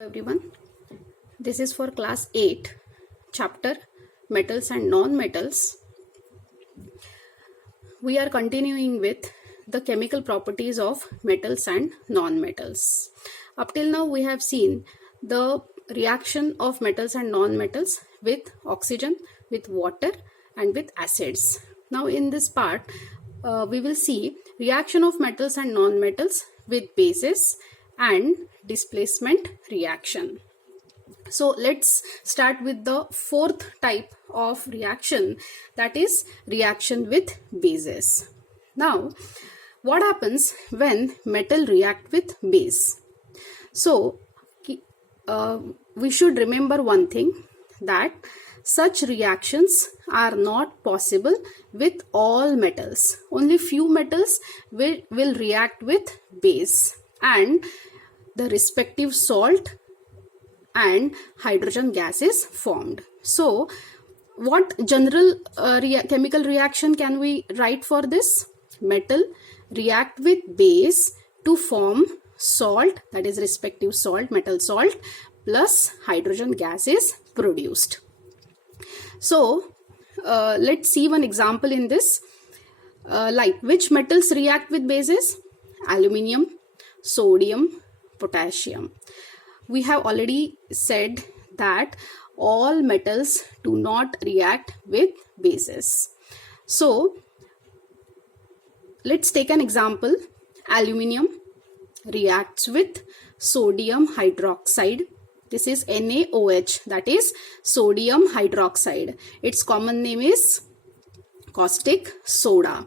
Everyone, this is for class 8 chapter metals and non-metals. We are continuing with the chemical properties of metals and non-metals. Up till now we have seen the reaction of metals and non-metals with oxygen, with water and with acids. Now in this part we will see reaction of metals and non-metals with bases and displacement reaction. So let's start with the fourth type of reaction, that is reaction with bases. Now what happens when metal react with base? So we should remember one thing, that such reactions are not possible with all metals. Only few metals will react with base and the respective salt and hydrogen gas is formed. So what general chemical reaction can we write for this? Metal react with base to form salt, that is respective salt, metal salt, plus hydrogen gas is produced. So let's see one example in this. Like which metals react with bases? Aluminium, sodium, potassium. We have already said that all metals do not react with bases. So let's take an example. Aluminium reacts with sodium hydroxide. This is NaOH, that is sodium hydroxide. Its common name is caustic soda.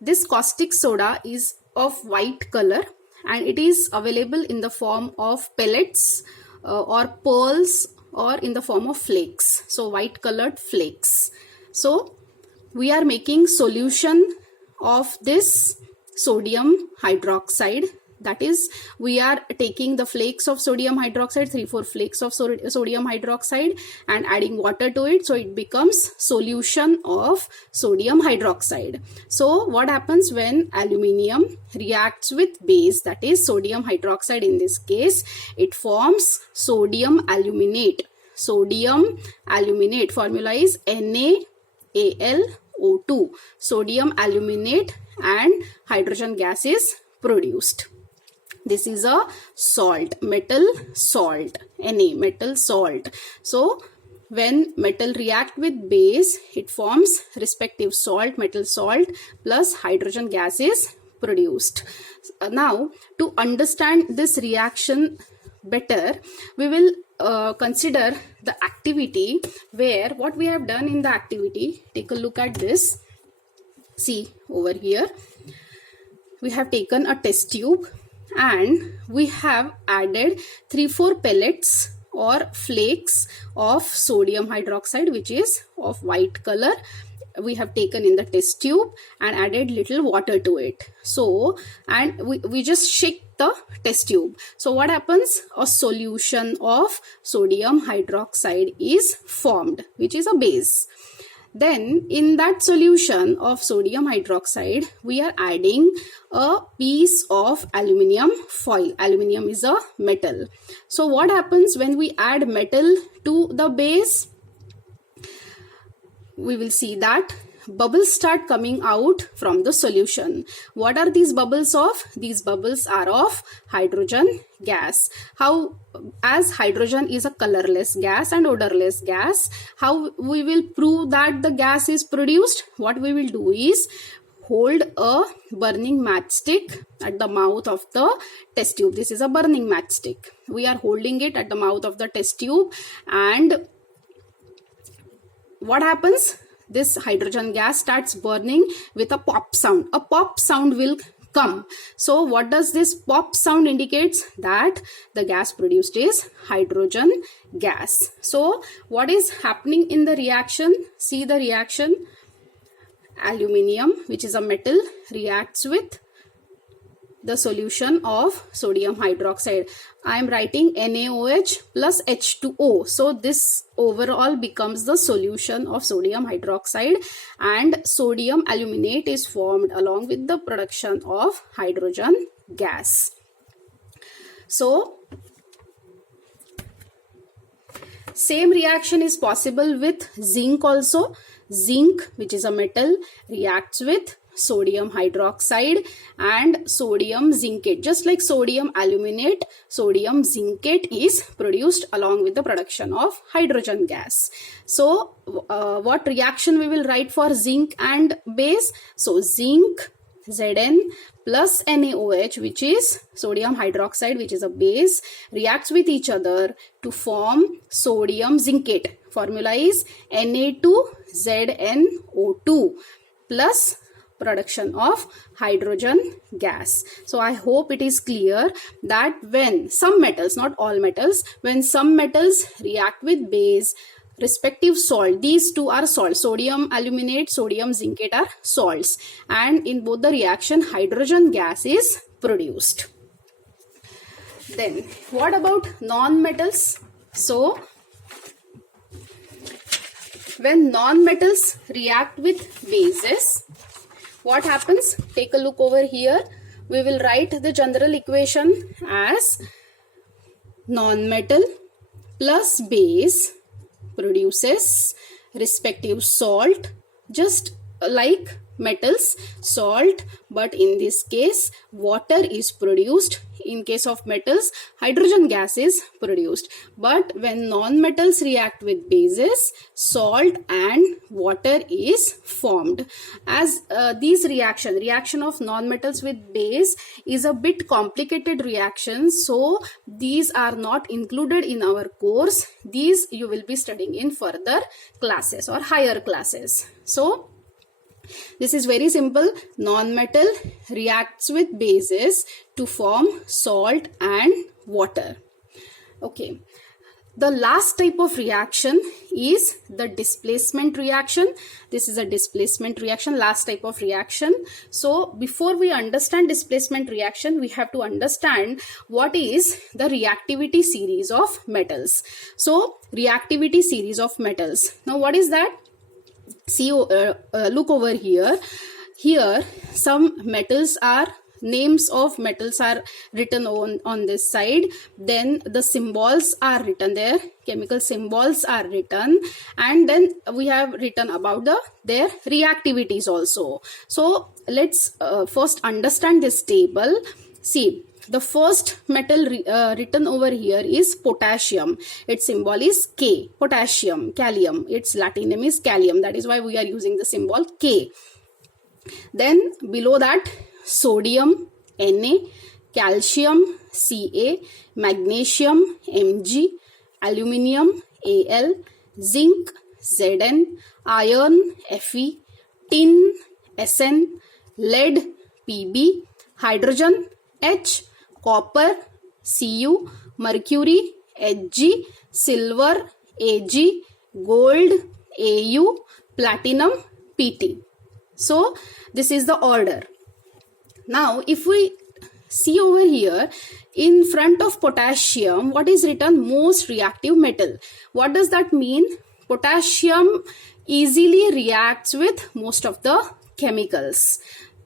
This caustic soda is of white color and it is available in the form of pellets or pearls or in the form of flakes. So white colored flakes. So we are making solution of this sodium hydroxide. That is, we are taking the flakes of sodium hydroxide, 3-4 flakes of sodium hydroxide and adding water to it. So it becomes solution of sodium hydroxide. So what happens when aluminium reacts with base, that is sodium hydroxide in this case, it forms sodium aluminate. Sodium aluminate formula is NaAlO2. Sodium aluminate and hydrogen gas is produced. This is a salt, metal salt, Na, metal salt. So when metal react with base, it forms respective salt, metal salt, plus hydrogen gas is produced. Now to understand this reaction better, we will consider the activity where what we have done in the activity. Take a look at this. See over here, we have taken a test tube and we have added 3-4 pellets or flakes of sodium hydroxide, which is of white color. We have taken in the test tube and added little water to it. So, and we just shake the test tube. So what happens? A solution of sodium hydroxide is formed, which is a base. Then in that solution of sodium hydroxide, we are adding a piece of aluminium foil. Aluminium is a metal. So what happens when we add metal to the base? We will see that bubbles start coming out from the solution. What are these bubbles of? These bubbles are of hydrogen gas. How, as hydrogen is a colorless gas and odorless gas, how we will prove that the gas is produced? What we will do is hold a burning matchstick at the mouth of the test tube. This is a burning matchstick. We are holding it at the mouth of the test tube, and what happens? This hydrogen gas starts burning with a pop sound. A pop sound will come. So what does this pop sound indicates? That the gas produced is hydrogen gas. So what is happening in the reaction? See the reaction. Aluminium, which is a metal, reacts with the solution of sodium hydroxide. I am writing NaOH plus H2O. So this overall becomes the solution of sodium hydroxide and sodium aluminate is formed along with the production of hydrogen gas. So Same reaction is possible with zinc also. Zinc, which is a metal, reacts with sodium hydroxide and sodium zincate. Just like sodium aluminate, sodium zincate is produced along with the production of hydrogen gas. So what reaction we will write for zinc and base? So zinc Zn plus NaOH, which is sodium hydroxide, which is a base, reacts with each other to form sodium zincate. Formula is Na2ZnO2 plus production of hydrogen gas. So I hope it is clear that when some metals, not all metals, when some metals react with base, respective salt, these two are salts, sodium aluminate, sodium zincate are salts, and in both the reaction hydrogen gas is produced. Then what about non-metals? So when non-metals react with bases, what happens? Take a look over here. We will write the general equation as non-metal plus base produces respective salt, just like metals, salt, but in this case water is produced. In case of metals, hydrogen gas is produced. But when non-metals react with bases, salt and water is formed. As these reaction of non-metals with base is a bit complicated reaction, so these are not included in our course. These you will be studying in further classes or higher classes. So this is very simple. Non-metal reacts with bases to form salt and water. Okay. The last type of reaction is the displacement reaction. This is a displacement reaction, last type of reaction. So before we understand displacement reaction, we have to understand what is the reactivity series of metals. So reactivity series of metals. Now what is that? See, look over here. Here some metals are, names of metals are written on this side. Then the symbols are written there, chemical symbols are written, and then we have written about their reactivities also. So let's first understand this table. See, the first metal written over here is potassium. Its symbol is K. Potassium, kalium. Its Latin name is kalium. That is why we are using the symbol K. Then below that, sodium, Na, calcium, Ca, magnesium, Mg, aluminium, Al, zinc, Zn, iron, Fe, tin, Sn, lead, Pb, hydrogen, H, copper, Cu, mercury, Hg, silver, Ag, gold, Au, platinum, Pt. So this is the order. Now if we see over here, in front of potassium, what is written? Most reactive metal. What does that mean? Potassium easily reacts with most of the chemicals.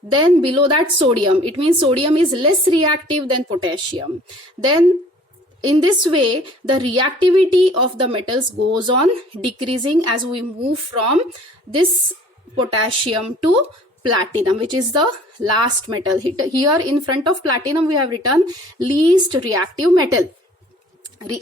Then below that, sodium. It means sodium is less reactive than potassium. Then in this way, the reactivity of the metals goes on decreasing as we move from this potassium to platinum, which is the last metal. Here in front of platinum, we have written least reactive metal.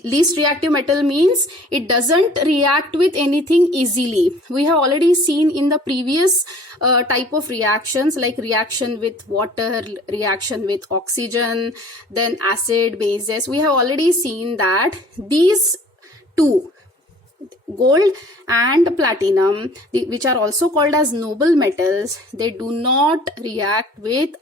Least reactive metal means it doesn't react with anything easily. We have already seen in the previous type of reactions, like reaction with water, reaction with oxygen, then acid, bases. We have already seen that these two, gold and platinum, which are also called as noble metals, they do not react with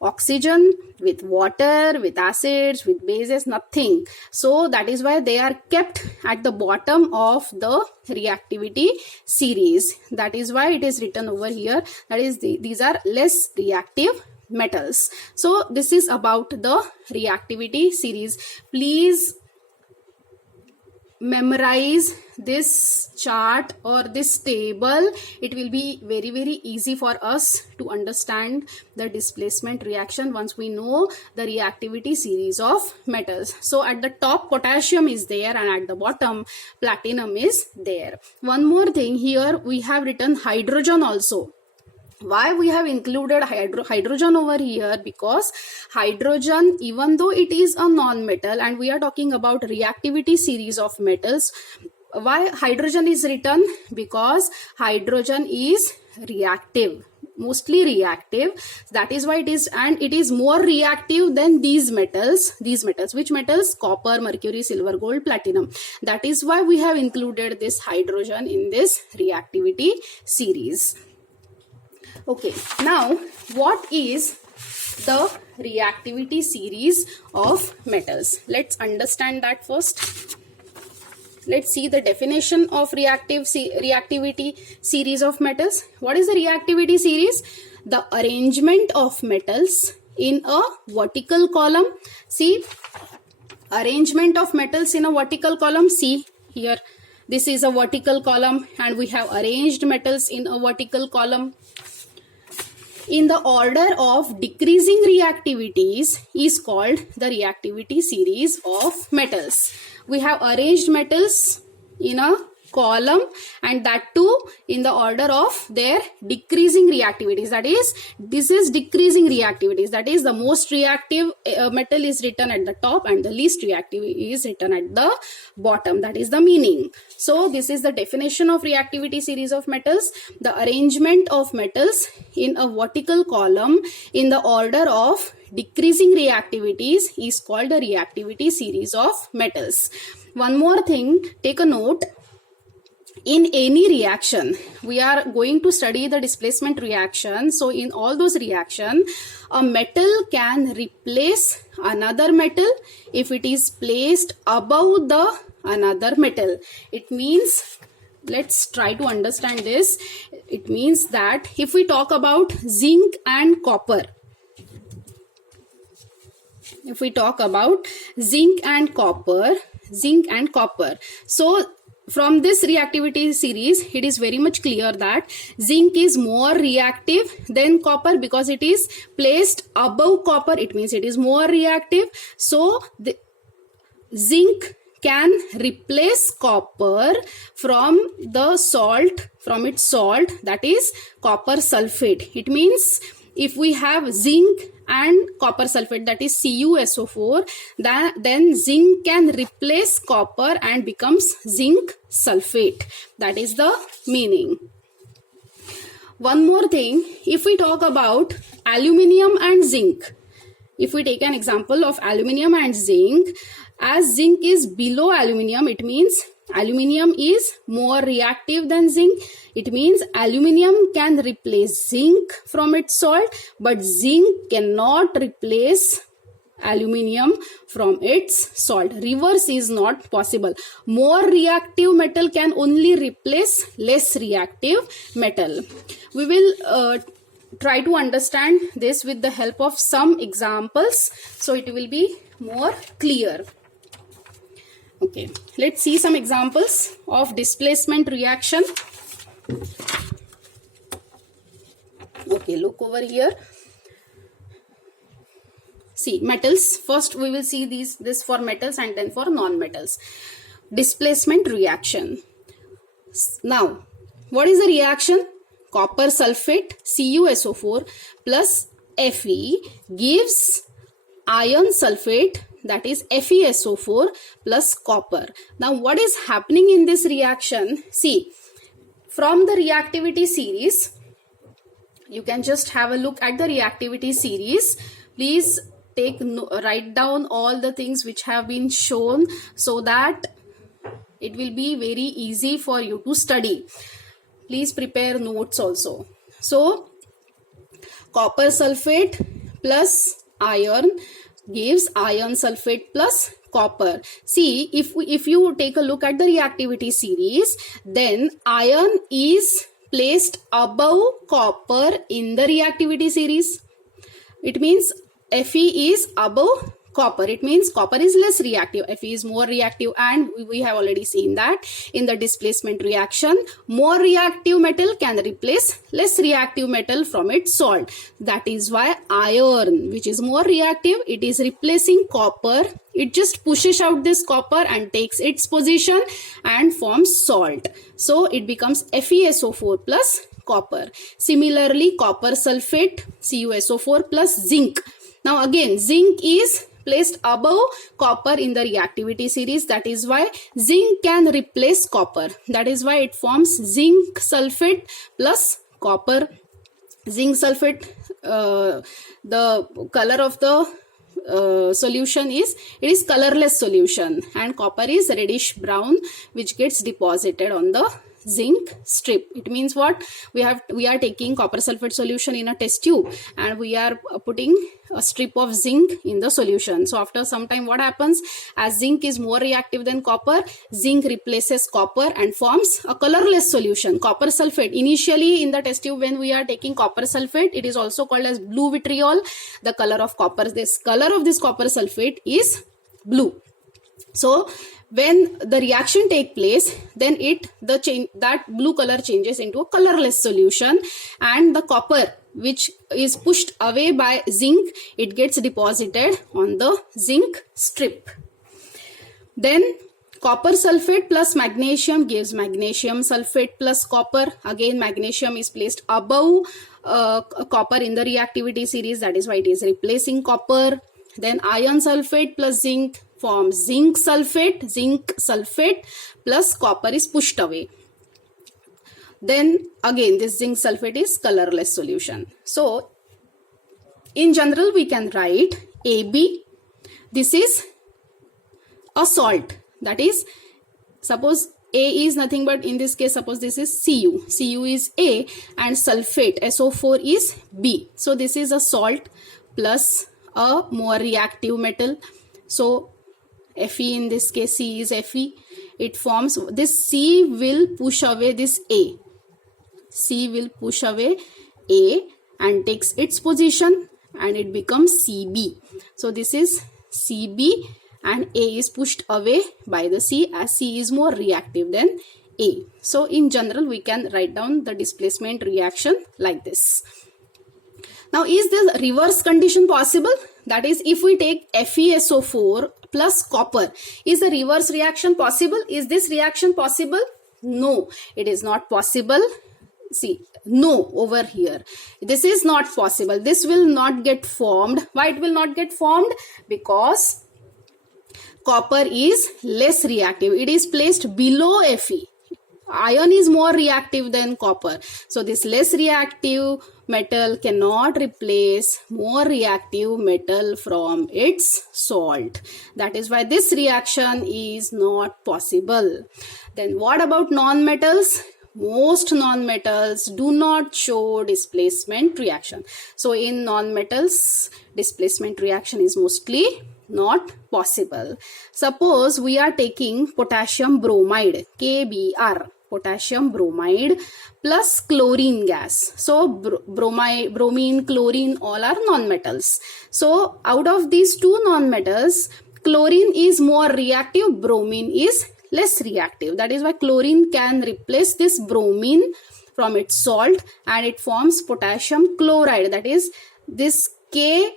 oxygen, with water, with acids, with bases, nothing. So that is why they are kept at the bottom of the reactivity series. That is why it is written over here, that is these are less reactive metals. So this is about the reactivity series. Please memorize this chart or this table, it will be very easy for us to understand the displacement reaction once we know the reactivity series of metals. So at the top potassium is there and at the bottom platinum is there. One more thing, here we have written hydrogen also. Why we have included hydrogen over here? Because hydrogen, even though it is a non-metal and we are talking about reactivity series of metals, why hydrogen is written? Because hydrogen is reactive, mostly reactive. That is why it is, and it is more reactive than these metals. Which metals? Copper, mercury, silver, gold, platinum. That is why we have included this hydrogen in this reactivity series. Okay, now what is the reactivity series of metals? Let's understand that first. Let's see the definition of reactivity series of metals. What is the reactivity series? The arrangement of metals in a vertical column. See, arrangement of metals in a vertical column. See here, this is a vertical column and we have arranged metals in a vertical column. In the order of decreasing reactivities is called the reactivity series of metals. We have arranged metals in a column and that too in the order of their decreasing reactivities. That is, this is decreasing reactivities. That is, the most reactive metal is written at the top and the least reactive is written at the bottom. That is the meaning. So this is the definition of reactivity series of metals. The arrangement of metals in a vertical column in the order of decreasing reactivities is called a reactivity series of metals. One more thing, take a note. In any reaction, we are going to study the displacement reaction. So in all those reactions, a metal can replace another metal if it is placed above the another metal. It means, let's try to understand this. It means that if we talk about zinc and copper, so from this reactivity series, it is very much clear that zinc is more reactive than copper because it is placed above copper. It means it is more reactive. So the zinc can replace copper from its salt, that is copper sulfate. It means if we have zinc and copper sulfate, that is CuSO4, then zinc can replace copper and becomes zinc sulfate. That is the meaning. One more thing, if we talk about aluminium and zinc, if we take an example of aluminium and zinc, as zinc is below aluminium, it means aluminium is more reactive than zinc. It means aluminium can replace zinc from its salt, but zinc cannot replace aluminium from its salt. Reverse is not possible. More reactive metal can only replace less reactive metal. We will try to understand this with the help of some examples, so it will be more clear. Okay, let's see some examples of displacement reaction. Okay, look over here. See, metals. First we will see this for metals and then for non-metals. Displacement reaction. Now, what is the reaction? Copper sulfate, CuSO4 plus Fe gives iron sulfate, that is FeSO4 plus copper. Now what is happening in this reaction? See, from the reactivity series, you can just have a look at the reactivity series. Please write down all the things which have been shown so that it will be very easy for you to study. Please prepare notes also. So copper sulfate plus iron gives iron sulfate plus copper. See, if you take a look at the reactivity series, then iron is placed above copper in the reactivity series. It means Fe is above copper. It means copper is less reactive. Fe is more reactive, and we have already seen that in the displacement reaction, more reactive metal can replace less reactive metal from its salt. That is why iron, which is more reactive, it is replacing copper. It just pushes out this copper and takes its position and forms salt. So it becomes FeSO4 plus copper. Similarly, copper sulfate, CuSO4 plus zinc. Now again, zinc is placed above copper in the reactivity series. That is why zinc can replace copper. That is why it forms zinc sulfate plus copper. Zinc sulfate, the color of the solution is, it is colorless solution, and copper is reddish brown, which gets deposited on the zinc strip. It means what? We are taking copper sulfate solution in a test tube, and we are putting a strip of zinc in the solution. So after some time, what happens? As zinc is more reactive than copper, zinc replaces copper and forms a colorless solution, copper sulfate. Initially in the test tube, when we are taking copper sulfate, it is also called as blue vitriol. The color of copper, this color of this copper sulfate is blue. So when the reaction take place, then that blue color changes into a colorless solution, and the copper, which is pushed away by zinc, it gets deposited on the zinc strip. Then copper sulfate plus magnesium gives magnesium sulfate plus copper. Again, magnesium is placed above copper in the reactivity series. That is why it is replacing copper. Then iron sulfate plus zinc forms zinc sulfate. Zinc sulfate plus copper is pushed away. Then again, this zinc sulfate is colorless solution. So in general, we can write AB. This is a salt. That is, suppose A is nothing but, in this case, suppose this is Cu. Cu is A, and sulfate, SO4, is B. So this is a salt plus a more reactive metal. So Fe, in this case C is Fe. It forms, this C will push away this A. C will push away A and takes its position, and it becomes Cb. So this is Cb, and A is pushed away by the C, as C is more reactive than A. So in general, we can write down the displacement reaction like this. Now, is this reverse condition possible? That is, if we take FeSO4 plus copper, is the reverse reaction possible? Is this reaction possible? No, it is not possible. See, no over here. This is not possible. This will not get formed. Why it will not get formed? Because copper is less reactive. It is placed below Fe. Iron is more reactive than copper. So this less reactive metal cannot replace more reactive metal from its salt. That is why this reaction is not possible. Then what about non-metals? Most non-metals do not show displacement reaction. So in non-metals, displacement reaction is mostly not possible. Suppose we are taking potassium bromide, KBr, potassium bromide plus chlorine gas. So bromine, chlorine, all are non-metals. So out of these two non-metals, chlorine is more reactive, bromine is less reactive. That is why chlorine can replace this bromine from its salt, and it forms potassium chloride. That is, this KBr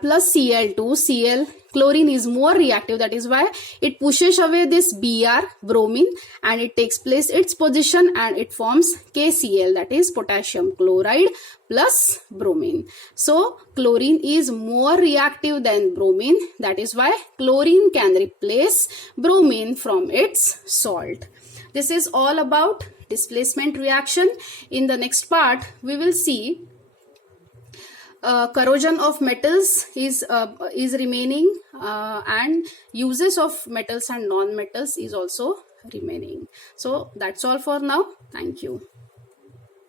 plus Cl2, Cl, chlorine is more reactive. That is why it pushes away this Br, bromine, and it takes place its position, and it forms KCl, that is potassium chloride plus bromine. So chlorine is more reactive than bromine. That is why chlorine can replace bromine from its salt. This is all about displacement reaction. In the next part, we will see corrosion of metals is remaining, and uses of metals and non-metals is also remaining. So that's all for now. Thank you.